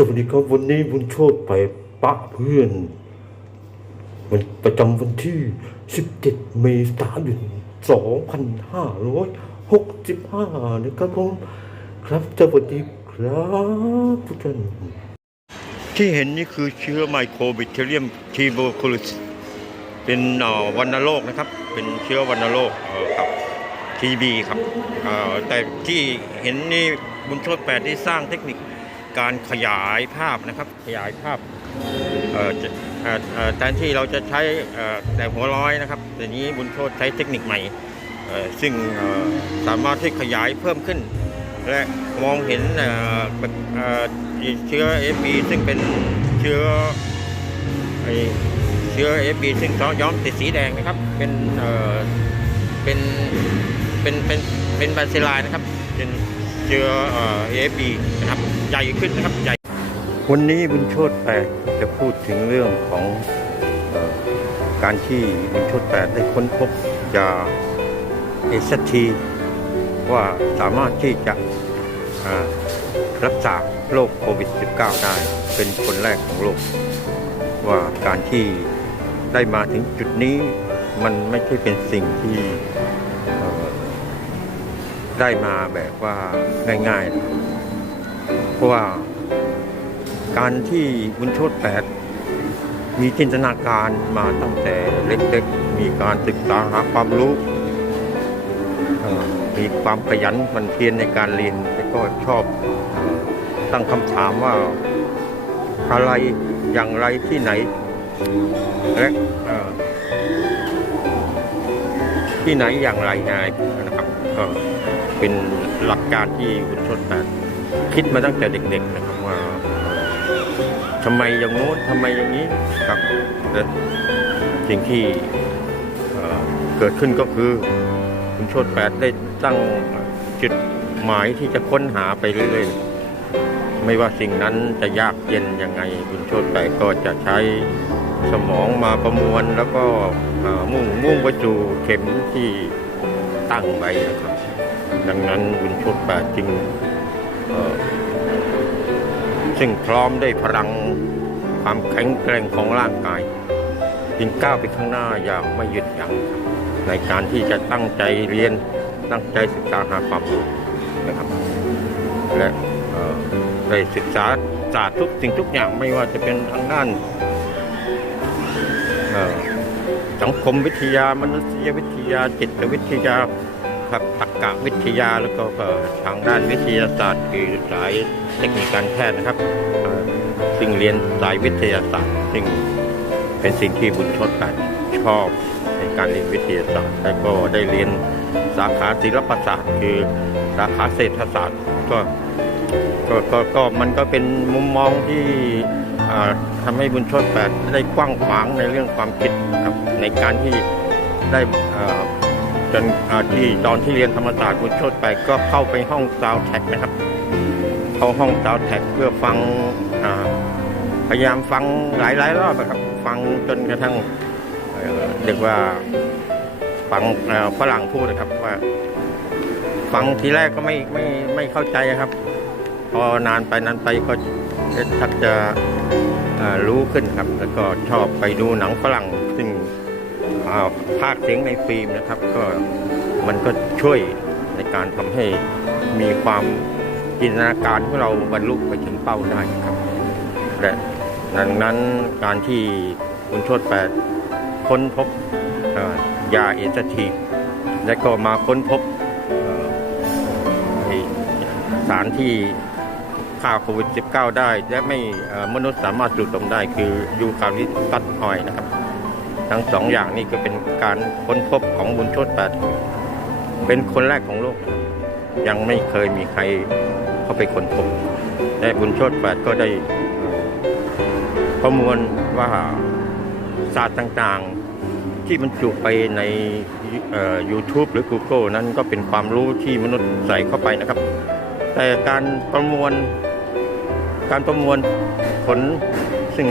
สวัสดีครับวันนี้บุญโชตไปปะเพื่อนมันประจำวันที่ 17 เมษายน 2565 นะครับผม ครับสวัสดีครับทุกท่านที่เห็นนี่คือเชื้อไมโครบิเทเรียมทีโบคลิสเป็นเอ่อวัณโรคนะครับ เป็นเชื้อวัณโรคครับทีบีครับแต่ที่เห็นนี่บุญโชตแปดได้สร้างเทคนิค การขยายภาพนะครับ ขยายภาพแทนที่เราจะใช้แต่หัวร้อยนะครับแต่นี้บุญโชตใช้เทคนิคใหม่ ซึ่งสามารถที่ขยายเพิ่มขึ้น และมองเห็นเอ่อเอ่อเอ FB ซึ่งเป็นเชื้อเชื้อ FB ซึ่งย้อมติดสีแดงนะครับ เป็นเป็นเป็นเป็นเป็นบาซิลายนะครับ เป็นเชื้อเอ่อ FB นะครับ ใหญ่ขึ้นนะครับใหญ่ วันนี้บุญโชตแปดจะพูดถึงเรื่องของออการที่บุญโชตแปดได้ค้นพบยาเอสทีว่าสามารถที่จะรักษาโรคโควิด -19 ได้เป็นคนแรกของโลก ว่าการที่ได้มาถึงจุดนี้มันไม่ใช่เป็นสิ่งที่ได้มาแบบว่าง่ายๆ เพราะว่าการที่บุญชตแปดมีจินตนาการมาตั้งแต่เล็กๆ มีการศึกษาหาความรู้ มีความขยันมันเพียรในการเรียนแล้วก็ชอบตั้งคำถามว่าอะไรอย่างไรที่ไหน และที่ไหนอย่างไรอะไรนะครับ ก็เป็นหลักการที่คุณชดแปด คิดมาตั้งแต่เด็กๆนะครับว่าทำไมอย่างโน้นทำไมอย่างนี้ครับและสิ่งที่เกิดขึ้นก็คือคุณโชตแปดได้ตั้งจุดหมายที่จะค้นหาไปเรื่อยๆไม่ว่าสิ่งนั้นจะยากเย็นยังไงคุณโชตแปดก็จะใช้สมองมาประมวลแล้วก็มุ่งมุ่งไปสู่เข็มที่ตั้งไว้นะครับ ดังนั้นคุณชตแปดจึง ซึ่งพร้อมได้พลังความแข็งแกร่งของร่างกายจึงก้าวไปข้างหน้าอย่างไม่หยุดยัง้งในการที่จะตั้งใจเรียนตั้งใจศึกษาหาความรู้นะครับ และได้ศึกษาศาสตร์ทุกสิ่งทุกอย่างไม่ว่าจะเป็นทางด้านสังคมวิทยามนุษยวิทยาจิตวิทยาครับต กะวิทยาแล้วก็ทางด้านวิทยาศาสตร์คือสายเทคนิคการแพทย์นะครับเอ่อซึ่งเรียนสายวิทยาศาสตร์ ซึ่งเป็นสิ่งที่บุญชดกันชอบในการเรียนวิทยาศาสตร์ และก็ได้เรียนสาขาศิลปศาสตร์ คือสาขาเศรษฐศาสตร์ก็ก็ก็ก็มันก็เป็นมุมมองที่อ่าทำให้บุญชตแปดได้กว้างขวางในเรื่องความคิดครับในการที่ได้อ่า จนที่ตอนที่เรียนธรรมศาสตร์บุญโชตแปก็เข้าไปห้องซาวแท็กนะครับ เข้าห้องซาวแท็กเพื่อฟังพยายามฟังหลายๆรอบนะครับ ฟังจนกระทั่งเรียกว่าฟังฝรั่งพูดนะครับว่า ฟังทีแรกก็ไม่ไม่ไม่เข้าใจครับ พอนานไปนานไปก็ชักจะรู้ขึ้นครับ แล้วก็ชอบไปดูหนังฝรั่งซึ่ง ภาคเสียงในฟิล์มนะครับ ก็มันก็ช่วยในการทำให้มีความจินตนาการของเราบรรลุไปถึงเป้าได้ครับ และดังนั้นการที่คุณโชตแปดค้นพบยาเอสทีและก็มาค้นพบสารที่ฆ่าโควิด -19 ได้ และไม่มนุษย์สามารถสูดดมได้คือยูคาลิปตัสออยนะครับ ทั้งสองอย่างนี้ก็เป็นการค้นพบของบุญโชตแปดเป็นคนแรกของโลก ยังไม่เคยมีใครเข้าไปค้นพบและบุญโชตแปดก็ได้เอ่อประมวลว่าศาสตร์ต่างๆที่บรรจุไปใน YouTube หรือ Google นั้นก็เป็นความรู้ที่มนุษย์ใส่เข้าไปนะครับ แต่การประมวลการประมวลผลซึ่ง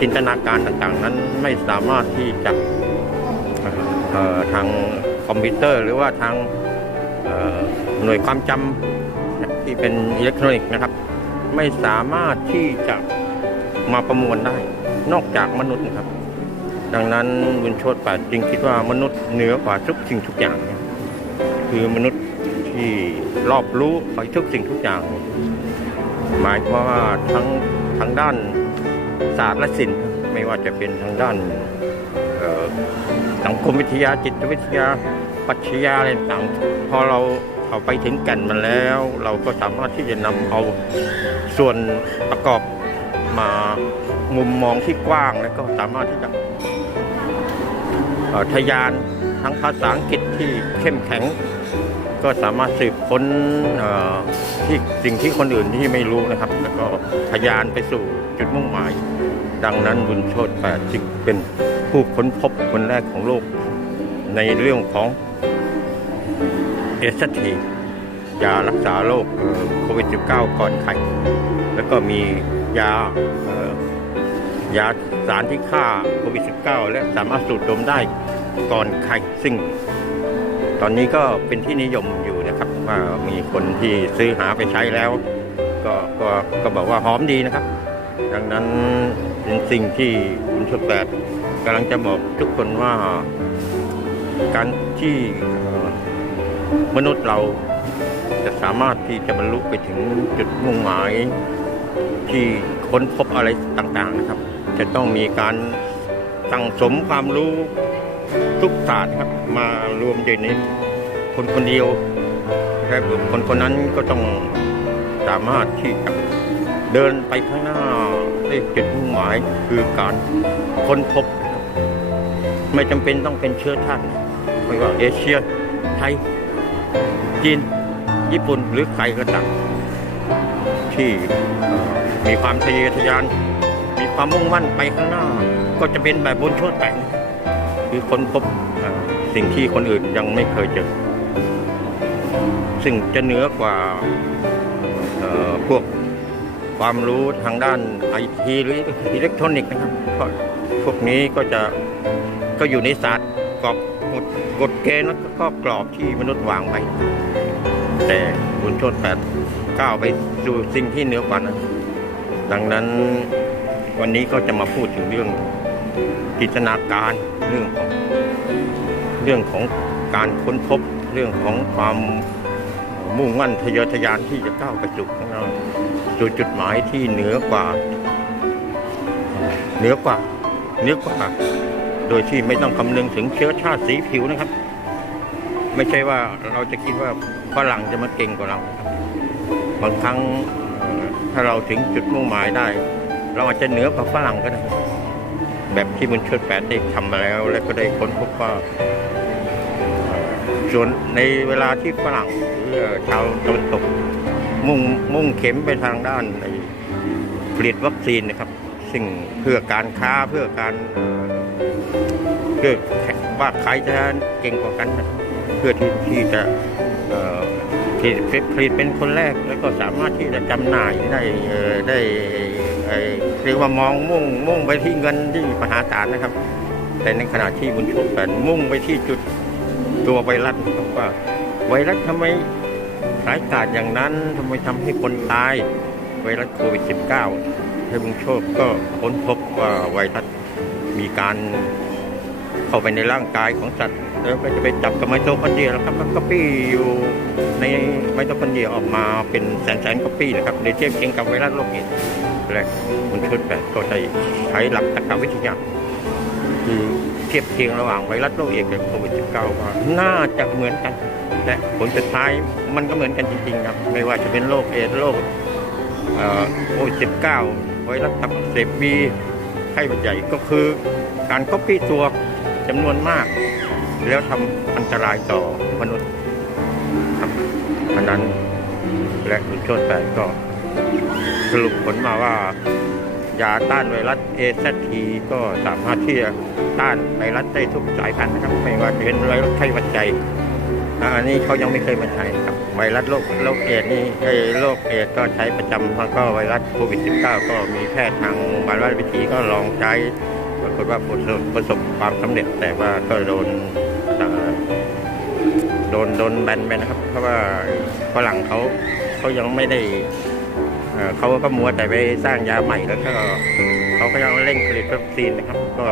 จินตนาการต่างๆ นั้น ไม่สามารถที่จะทางคอมพิวเตอร์หรือว่าทางหน่วยความจำที่เป็นอิเล็กทรอนิกส์นะครับ ไม่สามารถที่จะมาประมวลได้ นอกจากมนุษย์นะครับ ดังนั้นบุญโชตป่าจึงคิดว่ามนุษย์เหนือกว่าทุกสิ่งทุกอย่าง คือมนุษย์ที่รอบรู้ไปทุกสิ่งทุกอย่าง หมายความว่าทั้งทางด้านศาสตร์และศิลป์ ไม่ว่าจะเป็นทางด้านสังคมวิทยาจิตวิทยาปัชญาอะไรต่างพอเราเอาไปถึงแก่นมันแล้ว เราก็สามารถที่จะนำเอาส่วนประกอบมามุมมองที่กว้างแล้วก็สามารถที่จะทะยานทั้งภาษาอังกฤษที่เข้มแข็ง ก็สามารถสืบค้นที่สิ่งที่คนอื่นที่ไม่รู้นะครับ แล้วก็ทะยานไปสู่จุดมุ่งหมาย ดังนั้นบุญโชตแปดจึงเป็นผู้ค้นพบคนแรกของโลก ในเรื่องของเอสทียารักษาโรคโควิด -19 ก่อนไข้แล้วก็มียายาสารที่ฆ่าโควิด -19 และสามารถสูดดมได้ก่อนไข้ซึ่ง ตอนนี้ก็เป็นที่นิยมอยู่นะครับว่ามีคนที่ซื้อหาไปใช้แล้ว ก็ก็ก็บอกว่าหอมดีนะครับ ดังนั้น เป็นสิ่งที่คุณชดแปดกำลังจะบอกทุกคนว่าการที่มนุษย์เราจะสามารถที่จะบรรลุไปถึงจุดมุ่งหมายที่ค้นพบอะไรต่างๆนะครับ จะต้องมีการสั่งสมความรู้ทุกศาสตร์ครับมารวมอยู่ในคนคนเดียวและคนคนนั้นก็ต้องสามารถที่จะเดินไปข้างหน้า ด้จุดมุ่งหมายคือการค้นพบ ไม่จำเป็นต้องเป็นเชื้อชาติไม่ว่าเอเชียไทย จีน ญี่ปุ่นหรือใครก็ตามที่มีความทะเยอทะยาน มีความมุ่งมั่นไปข้างหน้า ก็จะเป็นแบบบนโชดแปลงคือค้นพบสิ่งที่คนอื่นยังไม่เคยเจอ ซึ่งจะเหนือกว่าพวก ความรู้ทางด้านไอทีหรืออิเล็กทรอนิกส์นะครับเพราะพวกนี้ก็จะก็อยู่ในศาสตร์กรอบกฎเกณฑ์แล้วก็กรอบที่มนุษย์วางไว้แต่บุญชตแปดก้าวไปสู่สิ่งที่เหนือกว่านั้น ดังนั้นวันนี้ก็จะมาพูดถึงเรื่องจินตนาการเรื่องของเรื่องของการค้นพบเรื่องของความมุ่งมั่นทะเยอทะยานที่จะก้าวไปสู่ข้างหน้า สู่จุดหมายที่เหนือกว่า เหนือกว่าเหนือกว่า โดยที่ไม่ต้องคำนึงถึงเชื้อชาติสีผิวนะครับ ไม่ใช่ว่าเราจะคิดว่าฝรั่งจะมาเก่งกว่าเรา บางครั้งถ้าเราถึงจุดมุ่งหมายได้ เราอาจจะเหนือกว่าฝรั่งก็ได้ แบบที่มุนเชิดแปดได้ทำมาแล้ว และก็ได้ค้นพบว่าส่วนในเวลาที่ฝรั่งหรือชาวตะวันตก มุ่งมุ่งเข็มไปทางด้านผลิตวัคซีนนะครับ ซึ่งเพื่อการค้าเพื่อการเพื่อว่าใครจะเก่งกว่ากันนะเพื่อที่ที่จะผลิตผลิตเป็นคนแรกแล้วก็สามารถที่จะจำหน่ายได้ได้เอ่อเรียกว่ามองมุ่งมุ่งไปที่เงินที่มหาศาลนะครับ แต่ในขณะที่บุญชูแปดมุ่งไปที่จุดตัวไวรัสครับว่าไวรัสทำไม สายกาดอย่างนั้นทำไมทำให้คนตายไวรัสโควิด -19 ให้บุญโชคก็ค้นพบว่าไวรัสมีการเข้าไปในร่างกายของสัตว์แล้วก็จะไปจับกับไมโตคอนเดรียแล้วครับก็ปี้อยู่ในไมโตคอนเดรียออกมาเป็นแสนแสนก๊อปปี้นะครับโดยเทียบเคียงกับไวรัสโรคเอดและคุณชุดแบบก็ได้ใช้หลักตรรกวิทยาคือเทียบเคียงระหว่างไวรัสโรคเอดกับโควิด -19 ว่าน่าจะเหมือนกัน และผลสุดท้ายมันก็เหมือนกันจริง ๆ ครับ ไม่ว่าจะเป็นโรคเอดส์โรคเอ่อโควิด -19 ไวรัสตับอักเสบบีไข้หวัดใหญ่ก็คือการก๊อปปี้ตัวจำนวนมาก แล้วทำอันตรายต่อมนุษย์ครับอันนั้นและคุณโชติแปดก็สรุปผลมาว่ายาต้านไวรัสเอซทีก็สามารถที่จะต้านไวรัสได้ทุกสายพันธุ์นะครับ ไม่ว่าจะเป็นไวรัสไข้หวัดใหญ่ อันนี้เขายังไม่เคยมาใช้ครับ ไวรัสโรคโรคเอดส์นี่ไอ้โรคเอดส์ก็ใช้ประจำแล้วก็ไวรัสโควิด -19 ก็มีแพทย์ทางบาลวิธีก็ลองใช้ปรากฏว่าประสบประสบความสำเร็จแต่ว่าก็โดนโดนโดนแบนไปนะครับ เพราะว่าฝรั่งเขาเขายังไม่ได้ เขาก็มัวแต่ไปสร้างยาใหม่แล้วก็เขาก็ยังเร่งผลิตวัคซีนนะครับ ก็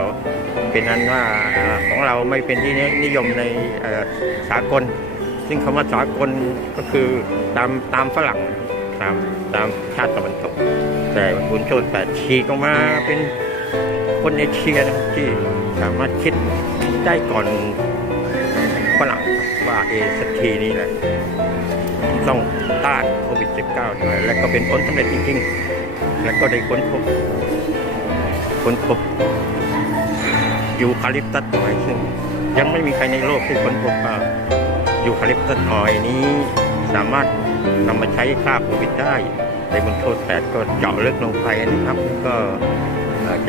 เป็นนั้นว่าของเราไม่เป็นที่นิยมในสากล ซึ่งคำว่าสากลก็คือตามตามฝรั่งตามตามชาติตะวันตก แต่บุญโชตแปดฉีกออกมาเป็นคนเอเชียนะที่สามารถคิดได้ก่อนฝรั่งว่าเอสทีนี้แหละ ต้องต้านโควิด -19 ด้วยและก็เป็นผลสำเร็จจริงๆ และก็ได้ค้นพบค้นพบยูคาลิปตัสออยล์ซึ่งยังไม่มีใครในโลกที่ค้นพบว่ายูคาลิปตัสออยล์นี้สามารถนำมาใช้ฆ่าโควิดได้ในบนโทษแปดก็เจาะลึกลงไปนะครับก็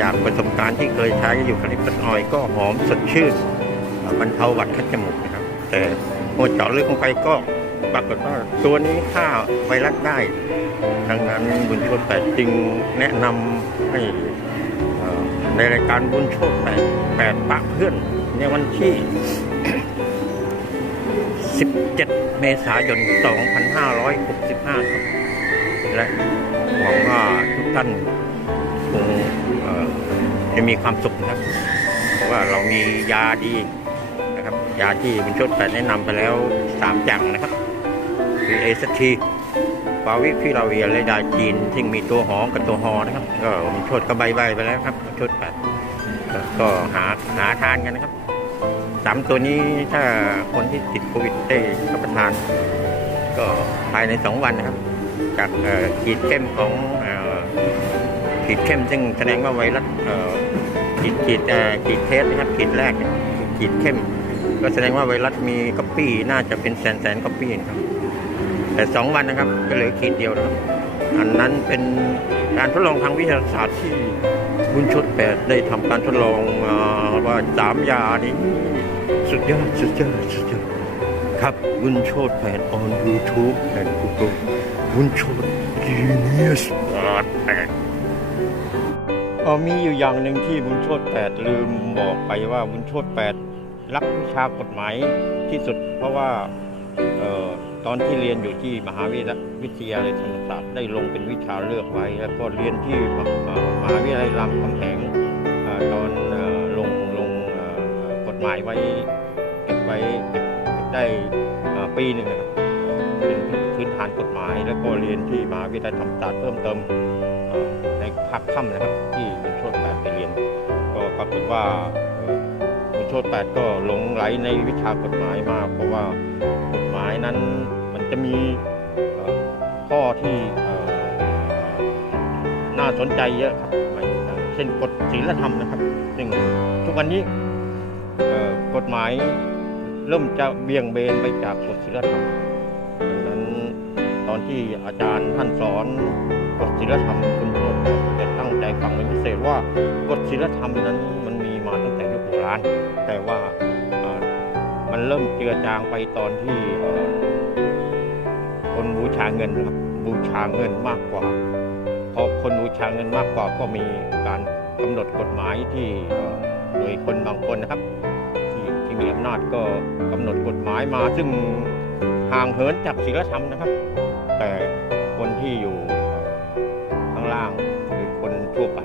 จากประสบการณ์ที่เคยใช้ยูคาลิปตัสออยล์ก็หอมสดชื่นบรรเทาหวัดคัดจมูกนะครับ แต่พอเจาะลึกลงไปก็ ปรากฏว่าตัวนี้ฆ่าไวรัสได้ ดังนั้นบุญโชตแปดจึงแนะนำให้ในรายการบุญโชตแปดแปดปะเพื่อนในวันที่ 17 เมษายน 2565 ครับ และหวังว่าทุกท่านคงจะมีความสุขนะครับ เพราะว่าเรามียาดีนะครับ ยาที่บุญโชตแปดแนะนำไปแล้ว 3 อย่างนะครับ เอสทีฟาวิพิลาเวียและยาจีน ซึ่งมีตัวหอมกับตัวฮอนะครับ ก็บุญโชตก็ใบใบไปแล้วครับชตแปดก็หาหาทานกันนะครับสามตัวนี้ถ้าคนที่ติดโควิดได้รับประทาน ก็ภายในสองวันนะครับ จากขีดเข้มของอขีดเข้มซึ่งแสดงว่าไวรัสขีดขีดเอ่อขีดเทสนะครับขีดแรกเนี่ยคือขีดเข้ม ก็แสดงว่าไวรัสมีก๊อปปี้น่าจะเป็นแสนแสนก๊อปปี้นะครับ แต่สองวันนะครับก็เหลือขีดเดียวนะครับอันนั้นเป็นการทดลองทางวิทยาศาสตร์ที่บุญชดแปดได้ทำการทดลองมาว่าสามยานี้สุดยอดสุดยอดสุดยอดครับบุญโชดแปด on YouTube และ Google บุญโชด Genius แปดอมีอยู่อย่างหนึ่งที่บุญโชดแปดลืมบอกไปว่าบุญโชดแปดรักวิชากฎหมายที่สุดเพราะว่าเออ ตอนที่เรียนอยู่ที่มหาวิทยาลัยธรรมศาสตร์ได้ลงเป็นวิชาเลือกไว้ แล้วก็เรียนที่มหาวิทยาลัยรามคำแหงตอนลงลงกฎหมายไว้เก็บไว้ได้ปีหนึ่งครับเป็นพื้นฐานกฎหมาย แล้วก็เรียนที่มหาวิทยาลัยธรรมศาสตร์เพิ่มเติมในภาคค่ำนะครับที่เป็นโชดแปดไปเรียน ก็ปรากฏว่า โชดแปดก็หลงไหลในวิชากฎหมายมาก เพราะว่ากฎหมายนั้นมันจะมีข้อที่น่าสนใจเยอะครับอย่างเช่นกฎศีลธรรมนะครับซึ่งทุกวันนี้กฎหมายเริ่มจะเบี่ยงเบนไปจากกฎศีลธรรมดังนั้นตอนที่อาจารย์ท่านสอนกฎศีลธรรมคุณโชดแปดจะตั้งใจฟังเป็นพิเศษว่ากฎศีลธรรมนั้น แต่ยุคโบราณแต่ว่ามันเริ่มเจือจางไปตอนที่คนบูชาเงินนะครับบูชาเงินมากกว่าพอคนบูชาเงินมากกว่าก็มีการกำหนดกฎหมายที่โดยคนบางคนนะครับ ที่ที่มีอำนาจก็กำหนดกฎหมายมา ซึ่งห่างเหินจากศีลธรรมนะครับ แต่คนที่อยู่ข้างล่างหรือคนทั่วไป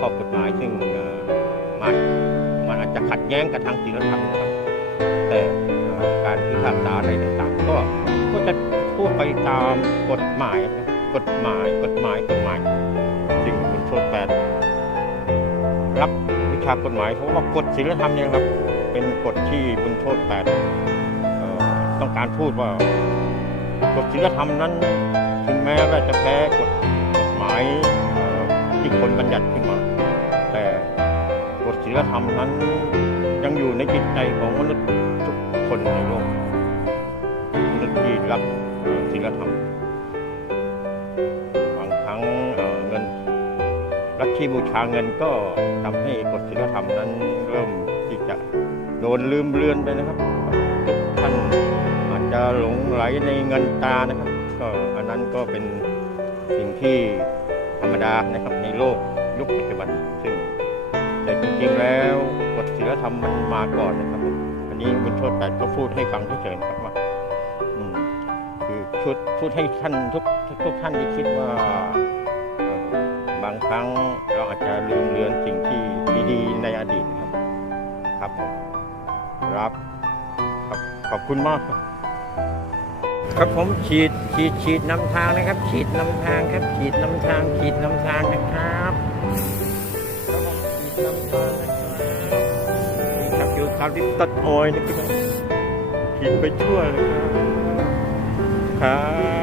ข้อกฎหมายซึ่งมันมันอาจจะขัดแย้งกับทางศีลธรรมนะครับ แต่การพิพากษาอะไรต่างๆก็ก็จะทั่วไปตามกฎหมายกฎหมายกฎหมายกฎหมายซึ่งคุณโทษแปดรับวิชากฎหมายเพราะว่ากฎศีลธรรมเนี่ยครับเป็นกฎที่คุณโทษแปดต้องการพูดว่ากฎศีลธรรมนั้น ถึงแม้ว่าจะแพ้กฎกฎหมายที่คนบัญญัติขึ้นมา ศีลธรรมนั้นยังอยู่ในจิตใจของมนุษย์ทุกคนในโลกมนุษย์ที่รักเอ่อศีลธรรมบางครั้งเเงินลัทธิบูชาเงินก็ทำให้กฎศีลธรรมนั้นเริ่มที่จะโดนลืมเลือนไปนะครับทุกท่านอาจจะหลงไหลในเงินตานะครับ ก็อันนั้นก็เป็นสิ่งที่ธรรมดานะครับในโลกยุคปัจจุบัน จริงๆแล้วกฎศีลธรรมมันมาก่อนนะครับผมอันนี้คุณโทษแปดก็พูดให้ฟังเฉยๆนะครับว่าอืมพูดพูดให้ท่านทุกทุกท่านได้คิดว่าบางครั้งเราอาจจะลืมเลือนสิ่งที่ดีๆในอดีตนะครับครับครับครับขอบคุณมากครับครับผมฉีดฉีดฉีดนำทางนะครับ ฉีดนำทางครับ ฉีดนำทาง ฉีดนำทางนะครับ ครับอยู่คราวที่ตัดอ้อยนะครับหินไปชั่วเลยครับครับ